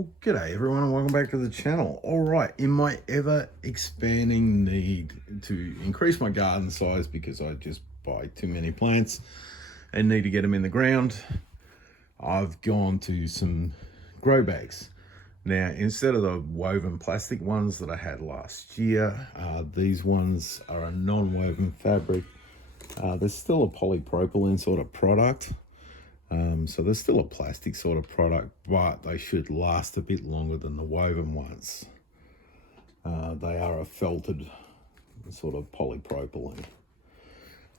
Well, g'day everyone and welcome back to the channel. Alright, in my ever expanding need to increase my garden size because I just buy too many plants and need to get them in the ground, I've gone to some grow bags. Now, instead of the woven plastic ones that I had last year, these ones are a non-woven fabric. They're still a polypropylene sort of product. So they're still a plastic sort of product, but they should last a bit longer than the woven ones. They are a felted sort of polypropylene.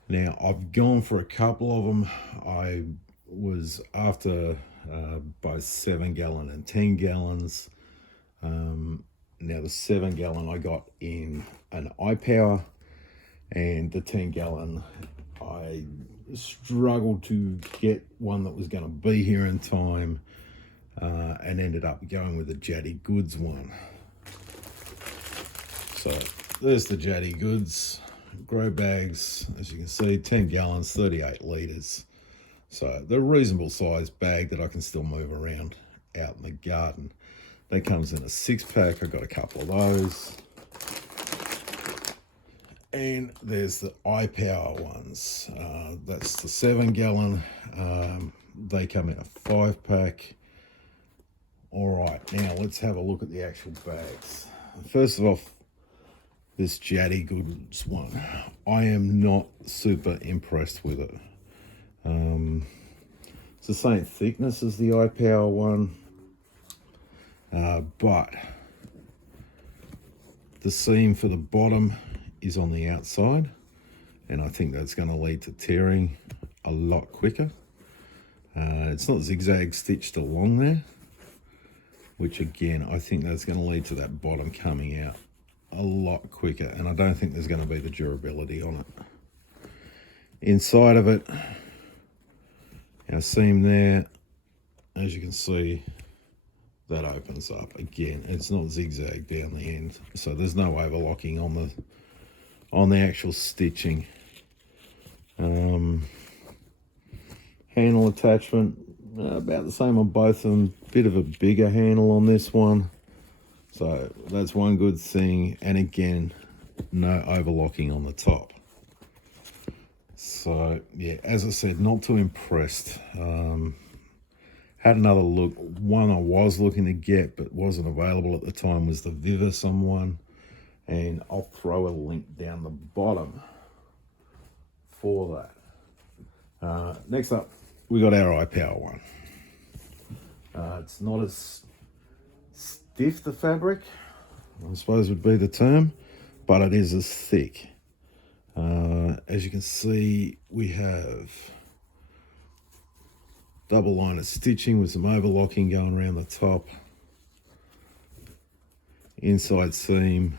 Now, I've gone for a couple of them. I was after both 7 gallon and 10 gallons. Now, the 7 gallon I got in an iPower, and the 10 gallon I struggled to get one that was going to be here in time, and ended up going with the Jaddy Goods one. So there's the Jaddy Goods grow bags. As you can see, 10 gallons, 38 litres. So they're a reasonable sized bag that I can still move around out in the garden. That comes in a 6-pack. I got a couple of those. And there's the iPower ones. That's the 7 gallon. They come in a 5-pack. All right, now let's have a look at the actual bags. First of all, this Jaddy Goods one. I am not super impressed with it. It's the same thickness as the iPower one, but the seam for the bottom is on the outside, and I think that's going to lead to tearing a lot quicker. It's not zigzag stitched along there, which again, I think that's going to lead to that bottom coming out a lot quicker, and I don't think there's going to be the durability on it. Inside of it, our seam there, as you can see, that opens up. Again, it's not zigzag down the end, so there's no overlocking on the actual stitching. Handle attachment, about the same on both of them. Bit of a bigger handle on this one, so that's one good thing. And again, no overlocking on the top. So yeah, as I said, not too impressed. Had another look. One I was looking to get but wasn't available at the time was the Vivisum one, and I'll throw a link down the bottom for that. Next up, we got our iPower one. It's not as stiff, the fabric, I suppose would be the term, but it is as thick. As you can see, we have double line of stitching with some overlocking going around the top. Inside seam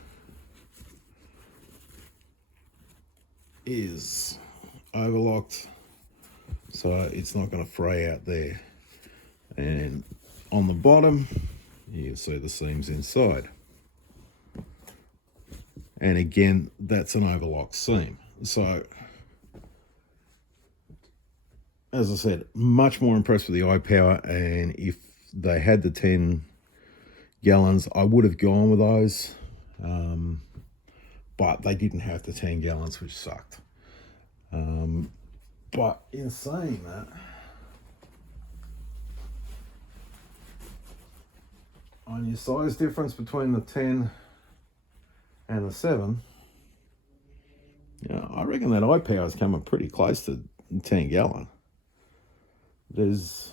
is overlocked, so it's not going to fray out there. And on the bottom, you can see the seams inside. And again, that's an overlocked seam. So, as I said, much more impressed with the iPower, and if they had the 10 gallons, I would have gone with those. But they didn't have the 10 gallons, which sucked. But in saying that, on your size difference between the 10 and the 7, I reckon that iPower is coming pretty close to 10 gallon. There's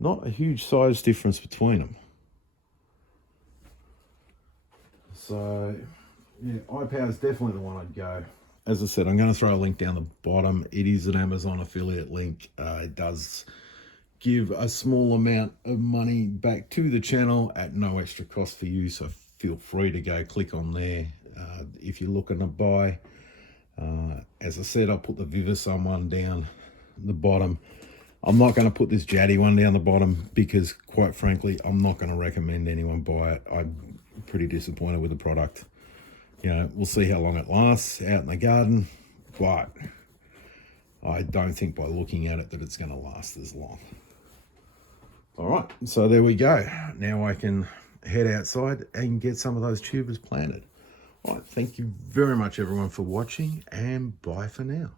not a huge size difference between them. So yeah, iPower is definitely the one I'd go. As I said, I'm going to throw a link down the bottom. It is an Amazon affiliate link. It does give a small amount of money back to the channel at no extra cost for you, so feel free to go click on there if you're looking to buy. As I said, I'll put the Vivisum one down the bottom. I'm not going to put this Jaddy one down the bottom because, quite frankly, I'm not going to recommend anyone buy it. I'm pretty disappointed with the product. We'll see how long it lasts out in the garden, but I don't think by looking at it that it's going to last as long. All right, so there we go. Now I can head outside and get some of those tubers planted. All right, thank you very much everyone for watching, and bye for now.